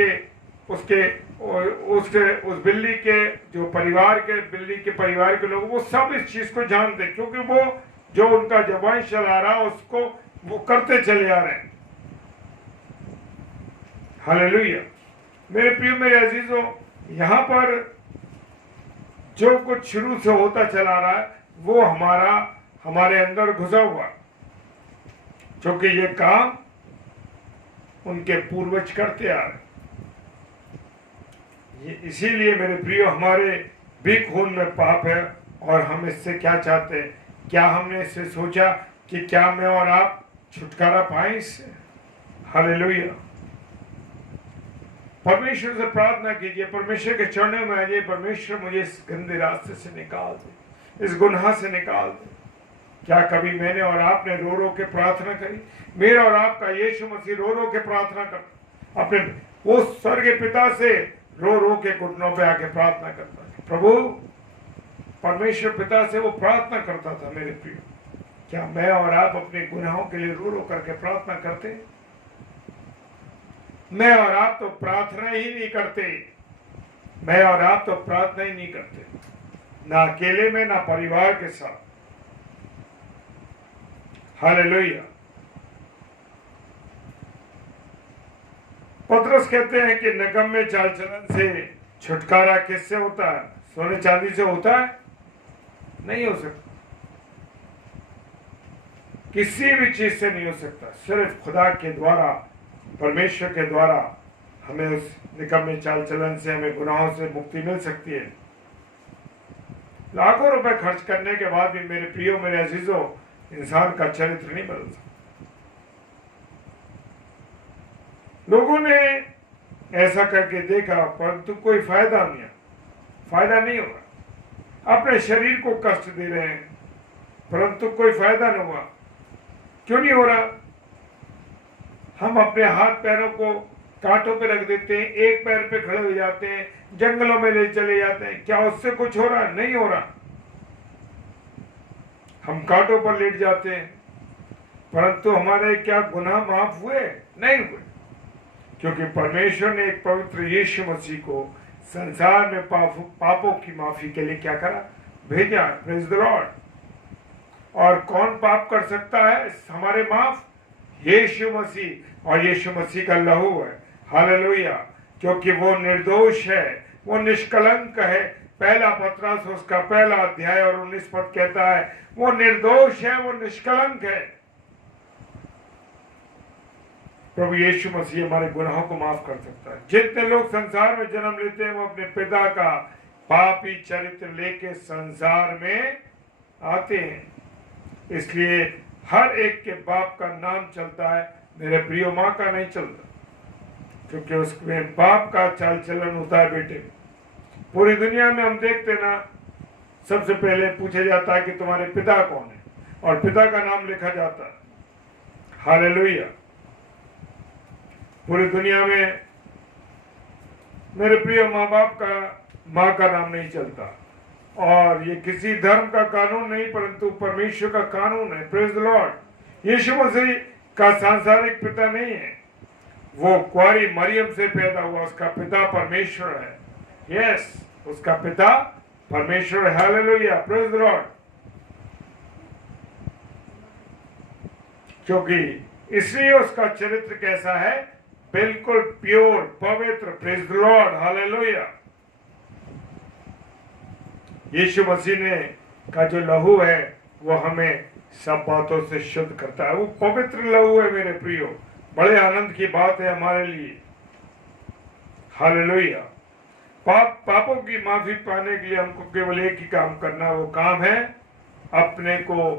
बिल्ली के जो परिवार के बिल्ली के परिवार के लोग, वो सब इस चीज को जानते, क्योंकि वो जो उनका जवान चला रहा उसको वो करते चले आ रहे हैं। हालेलुया। मेरे प्रियो, मेरे अजीजों, यहाँ पर जो कुछ शुरू से होता चला रहा है वो हमारे अंदर घुसा हुआ, क्योंकि ये काम उनके पूर्वज करते आ रहे। इसीलिए मेरे प्रियो, हमारे भी खून में पाप है और हम इससे क्या चाहते हैं? क्या हमने इससे सोचा कि क्या मैं और आप छुटकारा पाए इससे? हालेलुया। परमेश्वर से प्रार्थना कीजिए, परमेश्वर के चरणों में आइए, परमेश्वर मुझे इस गंदे रास्ते से निकाल दे, इस गुनाह से निकाल दे। क्या कभी मैंने और आपने रो रो के प्रार्थना करी? मेरा और आपका यीशु मसीह रो रो के प्रार्थना कर, अपने वो स्वर्गीय पिता से रो रो के घुटनों पे आके प्रार्थना करता था। प्रभु, परमेश्वर पिता से वो प्रार्थना करता था। मेरे प्रिय, क्या मैं और आप अपने गुनाहों के लिए रो रो करके प्रार्थना करते? मैं और आप तो प्रार्थना ही नहीं करते। मैं और आप तो प्रार्थना ही नहीं करते, ना अकेले में, ना परिवार के साथ। हालेलुया। पतरस कहते हैं कि निकम्मे चाल चलन से छुटकारा किससे होता है? सोने चांदी से होता है? नहीं हो सकता। किसी भी चीज से नहीं हो सकता। सिर्फ खुदा के द्वारा, परमेश्वर के द्वारा हमें उस निकम्मे चाल चलन से, हमें गुनाहों से मुक्ति मिल सकती है। लाखों रुपए खर्च करने के बाद भी मेरे प्रियो, मेरे अजीजों, इंसान का चरित्र नहीं बदल सकता। लोगों ने ऐसा करके देखा, परंतु कोई फायदा नहीं है, फायदा नहीं होगा। अपने शरीर को कष्ट दे रहे हैं, परंतु कोई फायदा नहीं हुआ। क्यों नहीं हो रहा? हम अपने हाथ पैरों को कांटों पे रख देते हैं, एक पैर पे खड़े हो जाते हैं, जंगलों में ले चले जाते हैं। क्या उससे कुछ हो रहा? नहीं हो रहा। हम कांटों पर लेट जाते हैं, परंतु हमारे क्या गुनाह माफ हुए? नहीं हुए, क्योंकि परमेश्वर ने एक पवित्र यीशु मसीह को संसार में पापों की माफी के लिए क्या करा? भेजा। Praise the Lord. और कौन पाप कर सकता है हमारे माफ? यीशु मसीह, और यीशु मसीह का लहू है। हालेलुया। क्योंकि वो निर्दोष है, वो निष्कलंक है। पहला पतरस उसका पहला अध्याय और 19 पद कहता है, वो निर्दोष है, वो निष्कलंक है। प्रभु यीशु मसीह हमारे गुनाहों को माफ कर सकता है। जितने लोग संसार में जन्म लेते हैं वो अपने पिता का पापी चरित्र लेके संसार में आते हैं। इसलिए हर एक के बाप का नाम चलता है, मेरे प्रियो माँ का नहीं चलता, क्योंकि उसमें बाप का चाल चलन होता है बेटे। पूरी दुनिया में हम देखते ना, सबसे पहले पूछा जाता है कि तुम्हारे पिता कौन है, और पिता का नाम लिखा जाता है। हालेलुया। पूरी दुनिया में मेरे प्रिय माँ का नाम नहीं चलता, और ये किसी धर्म का कानून नहीं, परंतु परमेश्वर का कानून है। Praise the lord. यीशु मसीह का सांसारिक पिता नहीं है, वो कुंवारी मरियम से पैदा हुआ, उसका पिता परमेश्वर है। यस, उसका पिता परमेश्वर है। Hallelujah, praise the lord. क्योंकि इसलिए उसका चरित्र कैसा है, बिल्कुल प्योर, पवित्र। Praise the lord, hallelujah. यीशु मसीह ने का जो लहू है वो हमें सब बातों से शुद्ध करता है। वो पवित्र लहू है मेरे प्रियो। बड़े आनंद की बात है हमारे लिए। हालेलुया। पापों की माफी पाने के लिए हमको केवल एक ही काम करना, वो काम है अपने को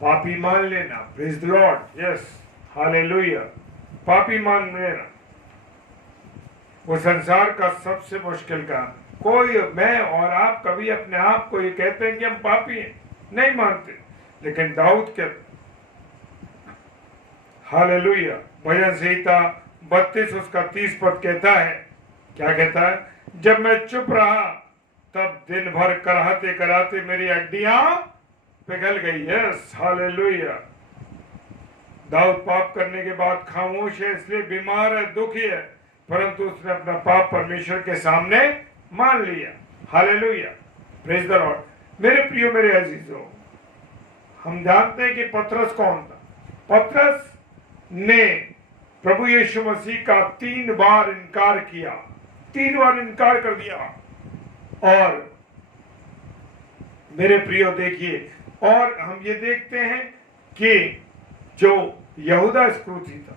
पापी मान लेना। Praise the Lord. Yes, hallelujah. पापी मान लेना वो संसार का सबसे मुश्किल काम। कोई, मैं और आप कभी अपने आप को ये कहते हैं कि हम पापी हैं? नहीं मानते। लेकिन दाऊद के हालेलुया भजन संहिता 32 उसका 30 पद कहता है, क्या कहता है? जब मैं चुप रहा तब दिन भर कराहते कराहते मेरी हड्डियां पिघल गई। Yes, hallelujah. दाऊद पाप करने के बाद खामोश है, इसलिए बीमार है, दुखी है, परंतु उसने अपना पाप परमेश्वर के सामने मान लिया। Hallelujah, praise the Lord. मेरे प्रियो, मेरे अजीजों, हम जानते हैं कि पतरस कौन था। पतरस ने प्रभु यीशु मसीह का 3 बार इनकार किया, 3 बार इनकार कर दिया। और मेरे प्रियो देखिए, और हम ये देखते हैं कि जो यहूदा इस्करियोती था,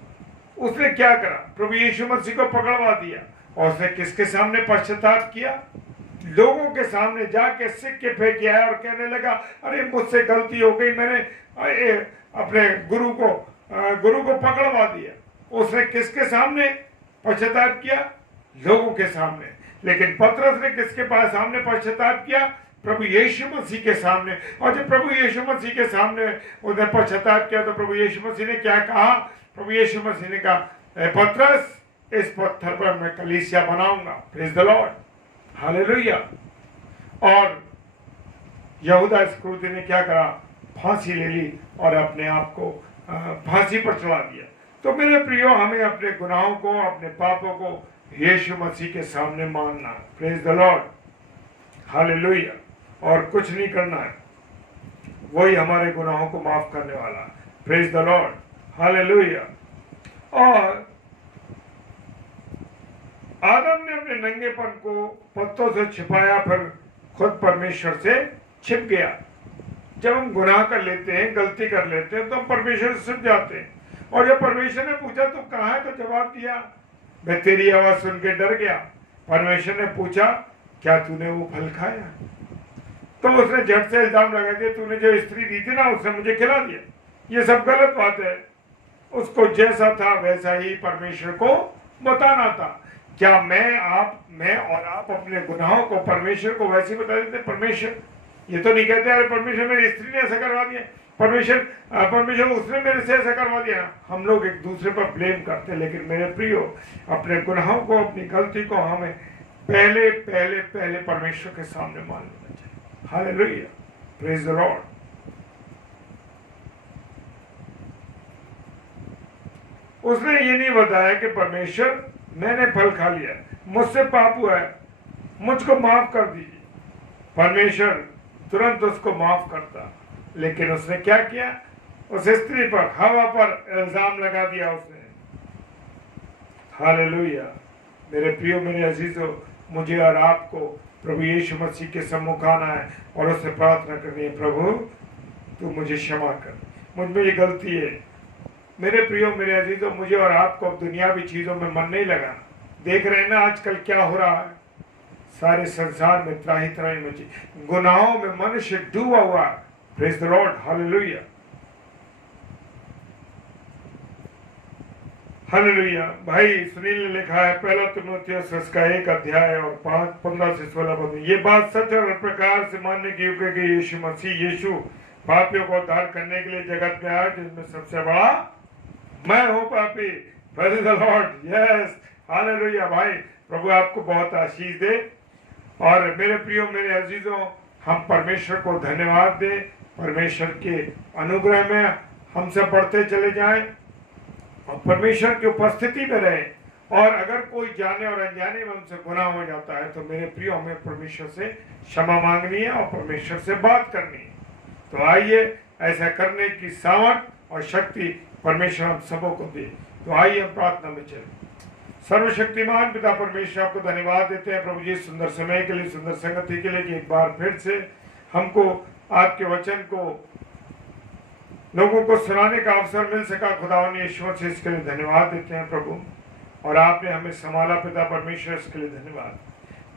उसने क्या करा? प्रभु यीशु मसीह को पकड़वा दिया, और उसने किसके सामने पश्चाताप किया? लोगों के सामने जाके सिक्के फेंक आया और कहने लगा, अरे मुझसे गलती हो गई, मैंने अपने गुरु को पकड़वा दिया। उसने किसके सामने पश्चाताप किया? लोगों के सामने। लेकिन पतरस ने किसके पास सामने पश्चाताप किया? प्रभु यीशु मसीह के सामने। और जब प्रभु यीशु मसीह के सामने उसने पश्चाताप किया तो प्रभु यीशु मसीह ने क्या कहा? प्रभु यीशु मसीह ने कहा, पतरस, इस पत्थर पर मैं कलीसिया बनाऊंगा। Praise the lord, hallelujah. और यहूदा इस्करियोती ने क्या करा? फांसी ले ली और अपने आप को फांसी पर चढ़ा दिया। तो मेरे प्रियो, हमें अपने गुनाहों को, अपने पापों को यीशु मसीह के सामने मानना। Praise the lord, hallelujah. और कुछ नहीं करना है, वही हमारे गुनाहों को माफ करने वाला। Praise the lord, hallelujah. और आदम ने अपने नंगेपन को पत्तों से छिपाया, फिर खुद परमेश्वर से छिप गया। जब हम गुनाह कर लेते हैं, गलती कर लेते हैं, तो हम परमेश्वर से छिप जाते हैं। और जब परमेश्वर ने पूछा तू कहाँ है, तो जवाब दिया, मैं तेरी आवाज सुन के डर गया। परमेश्वर ने पूछा, क्या तूने वो फल खाया? तो उसने झट से इल्जाम लगा दिया, तूने जो स्त्री दी थी ना, उसने मुझे खिला दिया। ये सब गलत बात है। उसको जैसा था वैसा ही परमेश्वर को बताना था। क्या मैं और आप अपने गुनाहों को परमेश्वर को वैसे बता देते? परमेश्वर ये तो नहीं कहते, अरे परमेश्वर मेरी स्त्री ने ऐसा करवा दिया, परमेश्वर उसने मेरे से ऐसा करवा दिया। हम लोग एक दूसरे पर ब्लेम करते। लेकिन मेरे प्रियो, अपने गुनाहों को, अपनी गलती को हमें पहले परमेश्वर के सामने मान लेना चाहिए। Hallelujah, praise the Lord. उसने ये नहीं बताया कि परमेश्वर, मैंने फल खा लिया, मुझसे पाप हुआ है, मुझको माफ कर दीजिए। परमेश्वर तुरंत उसको माफ करता। लेकिन उसने क्या किया? उस स्त्री पर, हवा पर इल्जाम लगा दिया उसने। हालेलुया। मेरे प्रियो, मेरे अजीजों, मुझे और आपको प्रभु यीशु मसीह के सम्मुख आना है और उससे प्रार्थना करनी है, प्रभु तू मुझे क्षमा कर, मुझ में ये गलती है। मेरे प्रियो, मेरे अजीजों, मुझे और आपको अब दुनियावी चीजों में मन नहीं लगा। देख रहे हैं ना आजकल क्या हो रहा है, सारे संसार में त्राही त्राही मची, गुनाहों में मनुष्य डूबा हुआ। Praise the lord, hallelujah, hallelujah. भाई सुनील ने लिखा है 1 तीमुथियुस उसका 1 अध्याय और 15 से 16 पद। ये बात सच और प्रकार से मानने की योग्य कि यीशु मसीह पापियों को उद्धार करने के लिए जगत में आया, जिसमें सबसे बड़ा मैं हूँ पापी। Praise the Lord. Yes hallelujah. भाई प्रभु आपको बहुत आशीष दे। और मेरे प्रियो, मेरे अजीजों, हम परमेश्वर को धन्यवाद दें। परमेश्वर के अनुग्रह में हम सब बढ़ते चले जाएं और परमेश्वर की उपस्थिति में रहे। और अगर कोई जाने और अनजाने में हमसे गुनाह हो जाता है तो मेरे प्रियो, हमें परमेश्वर से क्षमा मांगनी है और परमेश्वर से बात करनी है। तो आइए ऐसा करने की सामर्थ और शक्ति परमेश्वर हम सबों को दे। तो आइए हम प्रार्थना में चलें। सर्वशक्तिमान पिता परमेश्वर, आपको धन्यवाद देते हैं प्रभु जी, सुंदर समय के लिए, सुंदर संगति के लिए, कि एक बार फिर से हमको आपके वचन को लोगों को सुनाने का अवसर मिल सका। खुदावन यीशु मसीह, इसके लिए धन्यवाद देते हैं प्रभु। और आपने हमें संभाला पिता परमेश्वर, इसके लिए धन्यवाद।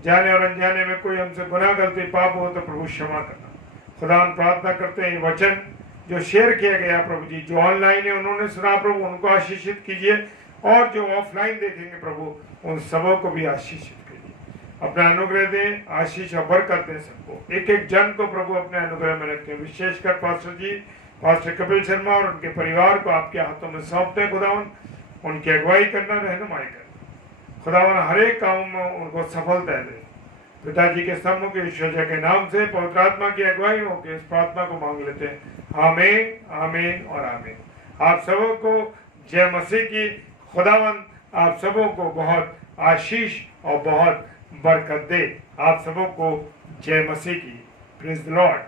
जाने और अनजाने में कोई हमसे गुनाह गलती पाप हो तो प्रभु क्षमा करना। खुदावन प्रार्थना करते हैं, ये वचन जो शेयर किया गया प्रभु जी, जो ऑनलाइन है उन्होंने सुना प्रभु, उनको आशीषित कीजिए। और जो ऑफलाइन देखेंगे प्रभु, उन सबों को भी आशीषित कीजिए। अपना अनुग्रह दें, आशीष और बरकत दें सबको। एक एक जन को प्रभु अपने अनुग्रह में रखें। विशेषकर पास्टर जी, पास्टर कपिल शर्मा और उनके परिवार को आपके हाथों में सौंपते हैं खुदावन। उनकी अगुवाई करना, रहनुमाई करना खुदावन। हर एक काम में उनको सफलता दे। पिताजी के सम्मुख ईश्वर के नाम से पवित्र आत्मा की अगुवाई हो के इस प्रार्थना को मांग लेते हैं। आमीन, आमीन और आमीन। आप सबों को जय मसीह की। खुदावन आप सबों को बहुत आशीष और बहुत बरकत दे। आप सबों को जय मसीह की। Praise the Lord.